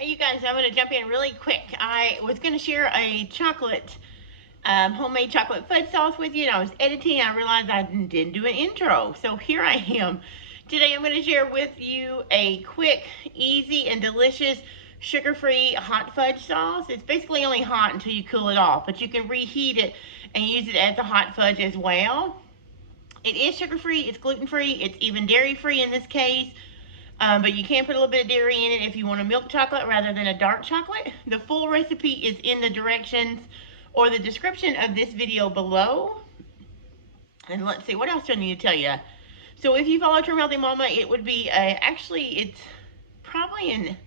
Hey, you guys, I'm going to jump in really quick. I was going to share a homemade chocolate fudge sauce with you, and I was editing, and I realized I didn't do an intro. So here I am. Today I'm going to share with you a quick, easy, and delicious sugar-free hot fudge sauce. It's basically only hot until you cool it off, but you can reheat it and use it as a hot fudge as well. It is sugar-free, it's gluten-free, it's even dairy-free in this case. But you can put a little bit of dairy in it if you want a milk chocolate rather than a dark chocolate. The full recipe is in the directions or the description of this video below. And let's see, what else do I need to tell you? So if you follow True Healthy Mama, it would be it's probably an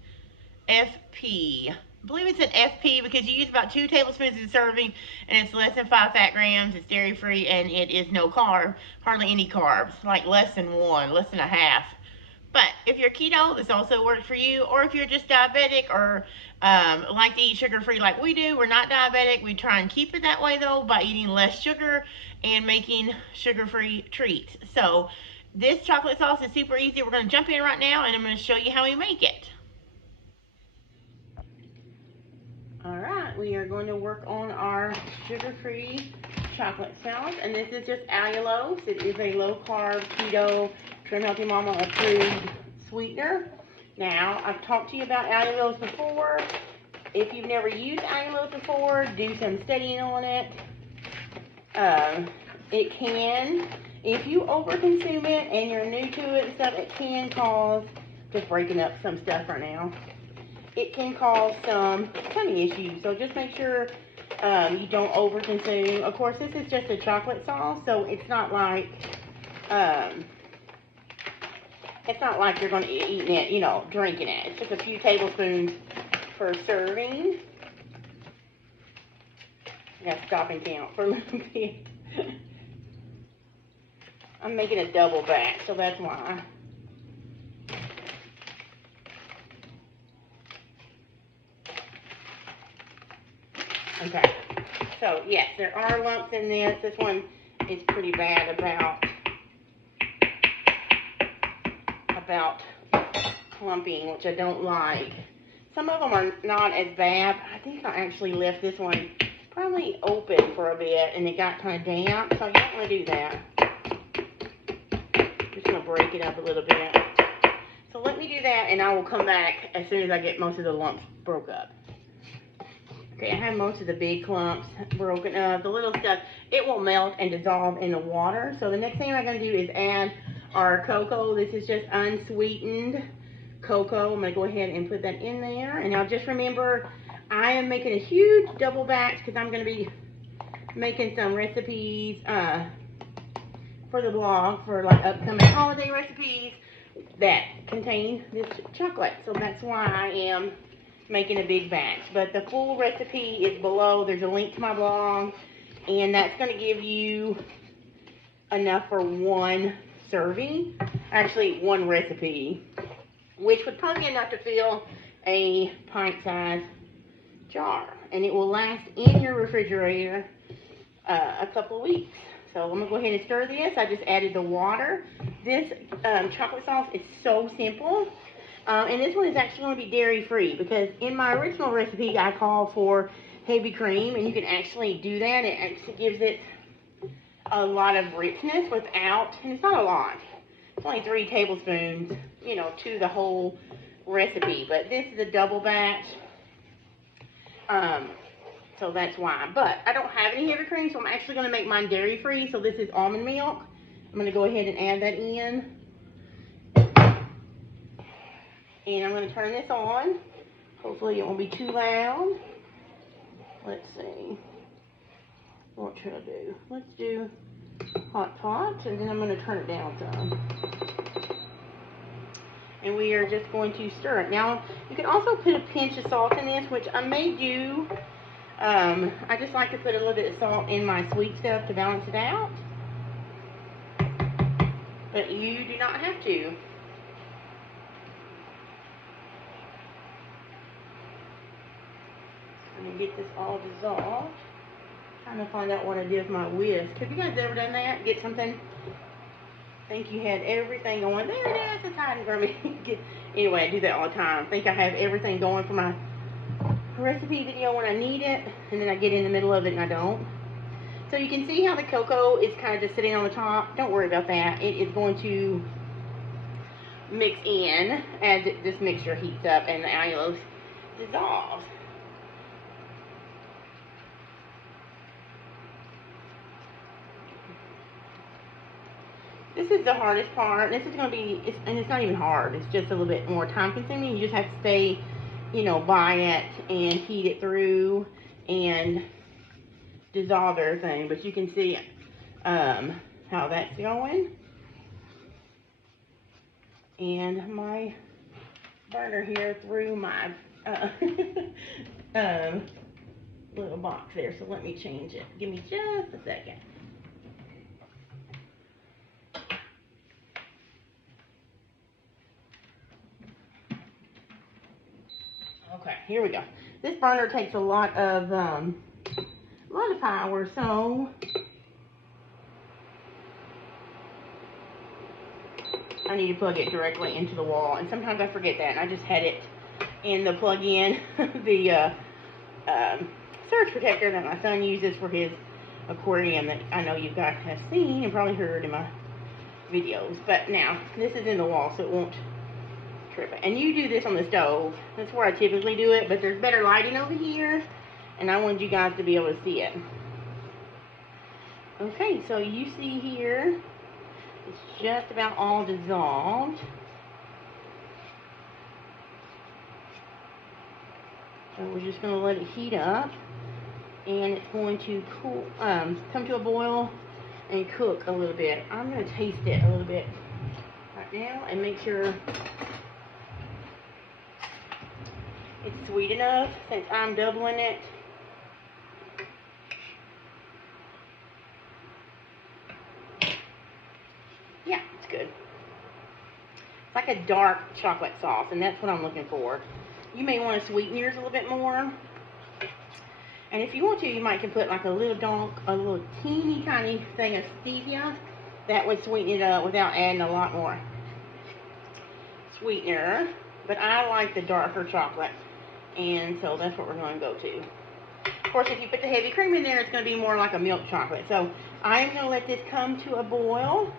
FP. I believe it's an FP because you use about 2 tablespoons in serving, and it's less than 5 fat grams. It's dairy free, and it is no carb, hardly any carbs, like less than a half. But if you're keto, this also works for you. Or if you're just diabetic or like to eat sugar-free like we do, we're not diabetic. We try and keep it that way, though, by eating less sugar and making sugar-free treats. So this chocolate sauce is super easy. We're going to jump in right now, and I'm going to show you how we make it. All right, we are going to work on our sugar-free chocolate sauce, and this is just allulose. It is a low-carb, keto, Trim Healthy Mama approved sweetener. Now, I've talked to you about allulose before. If you've never used allulose before, do some studying on it. It can, if you overconsume it and you're new to it and stuff, it can cause, just breaking up some stuff right now, it can cause some tummy issues. So just make sure you don't overconsume. Of course, this is just a chocolate sauce, so it's not like you're going to eat it, drinking it. It's just a few tablespoons per serving. I gotta stop and count for a little bit. I'm making a double batch, so that's why. Okay, so yes, there are lumps in this. This one is pretty bad about clumping, which I don't like. Some of them are not as bad. I think I actually left this one probably open for a bit and it got kind of damp, so you don't want to do that. Just going to break it up a little bit. So let me do that and I will come back as soon as I get most of the lumps broke up. Okay, I have most of the big clumps broken up. The little stuff, it will melt and dissolve in the water. So the next thing I'm going to do is add our cocoa. This is just unsweetened cocoa. I'm going to go ahead and put that in there. And now just remember, I am making a huge double batch because I'm going to be making some recipes for the blog for like upcoming holiday recipes that contain this chocolate. So that's why I am making a big batch. But the full recipe is below. There's a link to my blog, and that's going to give you enough for one serving. Actually, one recipe, which would probably be enough to fill a pint-sized jar, and it will last in your refrigerator a couple of weeks. So I'm going to go ahead and stir this. I just added the water. This chocolate sauce is so simple. And this one is actually going to be dairy-free because in my original recipe, I call for heavy cream, and you can actually do that. It actually gives it a lot of richness without, and it's not a lot. It's only 3 tablespoons, to the whole recipe. But this is a double batch, so that's why. But I don't have any heavy cream, so I'm actually going to make mine dairy-free. So this is almond milk. I'm going to go ahead and add that in. And I'm going to turn this on. Hopefully it won't be too loud. Let's see. What should I do? Let's do hot pot, and then I'm going to turn it down some. And we are just going to stir it. Now, you can also put a pinch of salt in this, which I may do. I just like to put a little bit of salt in my sweet stuff to balance it out. But you do not have to. I'm going to get this all dissolved. Trying to find out what I did with my whisk. Have you guys ever done that? Get something, think you had everything going, there it is, it's hiding from me. Anyway, I do that all the time. I think I have everything going for my recipe video when I need it, and then I get in the middle of it and I don't. So you can see how the cocoa is kind of just sitting on the top. Don't worry about that. It is going to mix in as this mixture heats up and the allulose dissolves. This is the hardest part. This is going to be, and it's not even hard. It's just a little bit more time consuming. You just have to stay, you know, by it and heat it through and dissolve everything. But you can see how that's going. And my burner here threw my little box there. So let me change it. Give me just a second. Okay, here we go. This burner takes a lot of power, so I need to plug it directly into the wall. And sometimes I forget that, and I just had it in the plug-in, the surge protector that my son uses for his aquarium that I know you guys have seen and probably heard in my videos. But now this is in the wall, so it won't trip it. And you do this on the stove. That's where I typically do it, but there's better lighting over here, and I wanted you guys to be able to see it. Okay, so you see here, it's just about all dissolved. So we're just going to let it heat up, and it's going to cool, come to a boil and cook a little bit. I'm going to taste it a little bit right now and make sure it's sweet enough since I'm doubling it. Yeah, it's good. It's like a dark chocolate sauce, and that's what I'm looking for. You may want to sweeten yours a little bit more. And if you want to, you might can put like a little teeny tiny thing of stevia. That would sweeten it up without adding a lot more sweetener. But I like the darker chocolate, and so that's what we're going to go to. Of course, if you put the heavy cream in there, it's going to be more like a milk chocolate. So I'm going to let this come to a boil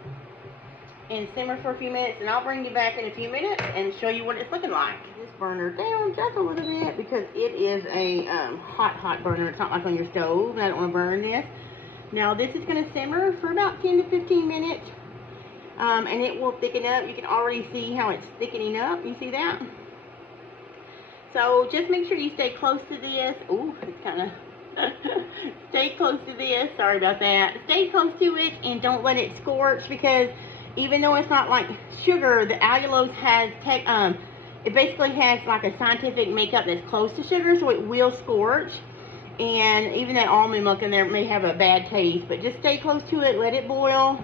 and simmer for a few minutes, and I'll bring you back in a few minutes and show you what it's looking like. This burner down just a little bit because it is a hot burner. It's not like on your stove, and I don't want to burn this. Now this is going to simmer for about 10 to 15 minutes, and it will thicken up. You can already see how it's thickening up. You see that? So just make sure you stay close to this. Ooh, it's kind of stay close to this. Sorry about that. Stay close to it and don't let it scorch, because even though it's not like sugar, the allulose has it basically has like a scientific makeup that's close to sugar, so it will scorch. And even that almond milk in there may have a bad taste, but just stay close to it. Let it boil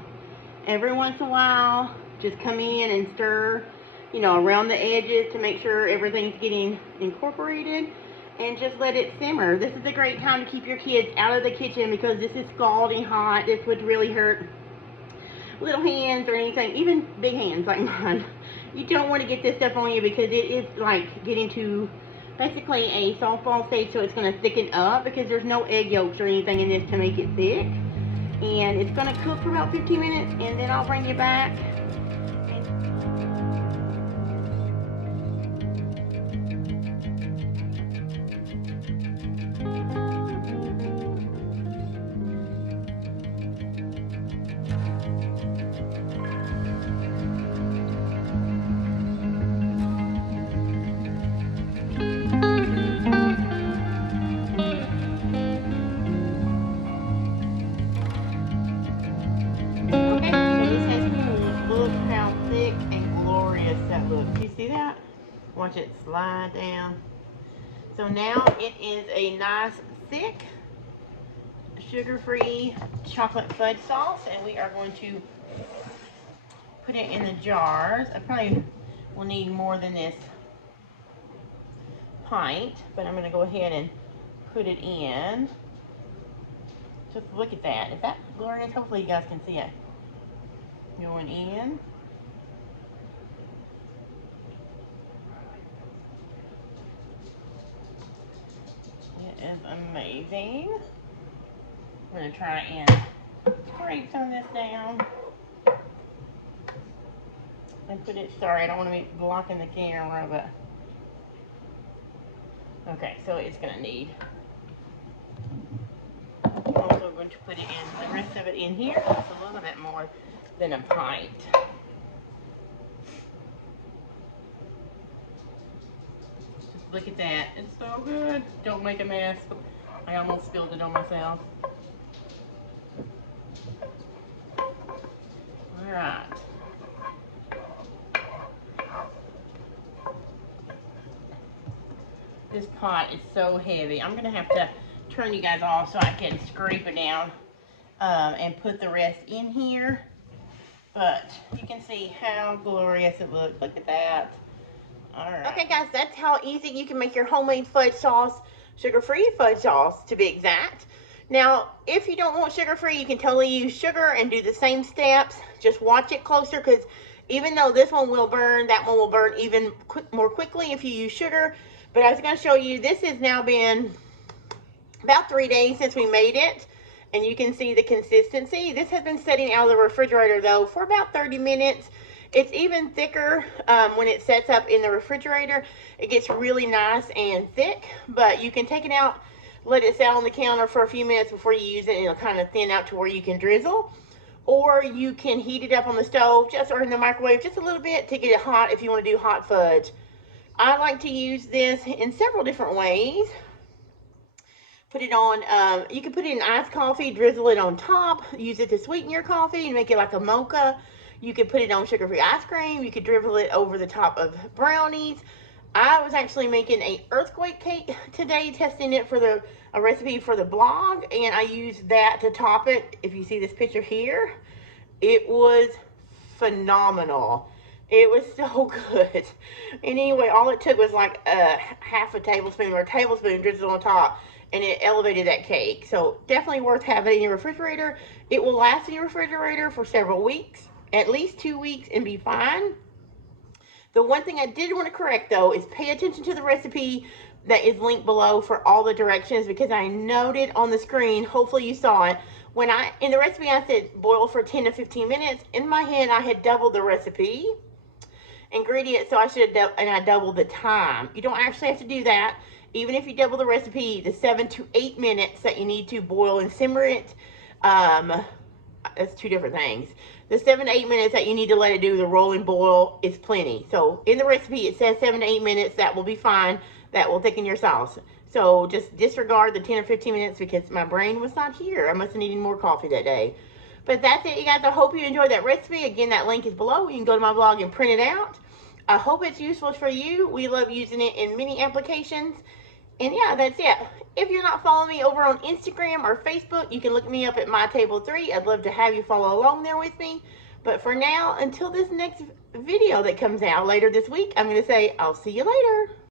every once in a while. Just come in and stir, you know, around the edges to make sure everything's getting incorporated, and just let it simmer. This is a great time to keep your kids out of the kitchen because this is scalding hot. This would really hurt little hands or anything, even big hands like mine. You don't want to get this stuff on you because it is like getting to basically a softball stage, so it's going to thicken up because there's no egg yolks or anything in this to make it thick. And it's going to cook for about 15 minutes, and then I'll bring you back. Watch it slide down. So now it is a nice thick sugar-free chocolate fudge sauce, and we are going to put it in the jars. I probably will need more than this pint, but I'm going to go ahead and put it in. Just look at that. Is that glorious? Hopefully you guys can see it going in. amazing. I'm going to try and scrape some of this down. And put it, sorry, I don't want to be blocking the camera, but. Okay, so it's going to need. I'm also going to put it in, the rest of it in here. It's a little bit more than a pint. Just look at that. It's so good. Don't make a mess. I almost spilled it on myself. Alright. This pot is so heavy. I'm going to have to turn you guys off so I can scrape it down and put the rest in here. But you can see how glorious it looks. Look at that. All right. Okay, guys, that's how easy you can make your homemade fudge sauce, sugar-free fudge sauce to be exact. Now, if you don't want sugar-free, you can totally use sugar and do the same steps. Just watch it closer, because even though this one will burn, that one will burn even more quickly if you use sugar. But I was going to show you, this has now been about 3 days since we made it. And you can see the consistency. This has been sitting out of the refrigerator, though, for about 30 minutes. It's even thicker when it sets up in the refrigerator. It gets really nice and thick. But you can take it out, let it sit on the counter for a few minutes before you use it, and it'll kind of thin out to where you can drizzle. Or you can heat it up on the stove or in the microwave just a little bit to get it hot if you want to do hot fudge. I like to use this in several different ways. Put it on, you can put it in iced coffee, drizzle it on top, use it to sweeten your coffee and make it like a mocha. You could put it on sugar-free ice cream. You could drizzle it over the top of brownies. I was actually making a earthquake cake today, testing it for a recipe for the blog, and I used that to top it. If you see this picture here, it was phenomenal. It was so good. And anyway, all it took was like half a tablespoon or a tablespoon drizzled on top, and it elevated that cake. So definitely worth having in your refrigerator. It will last in your refrigerator for several weeks, at least 2 weeks, and be fine. The one thing I did want to correct, though, is pay attention to the recipe that is linked below for all the directions, because I noted on the screen, hopefully you saw it, in the recipe I said boil for 10 to 15 minutes. In my head, I had doubled the recipe ingredients, so I doubled the time. You don't actually have to do that. Even if you double the recipe, the 7 to 8 minutes that you need to boil and simmer it, that's two different things. The 7 to 8 minutes that you need to let it do the roll and boil is plenty. So in the recipe, it says 7 to 8 minutes. That will be fine. That will thicken your sauce. So just disregard the 10 or 15 minutes because my brain was not here. I must have needed more coffee that day. But that's it, you guys. I hope you enjoyed that recipe. Again, that link is below. You can go to my blog and print it out. I hope it's useful for you. We love using it in many applications. And yeah, that's it. If you're not following me over on Instagram or Facebook, you can look me up at mytableofthree. I'd love to have you follow along there with me. But for now, until this next video that comes out later this week, I'm going to say I'll see you later.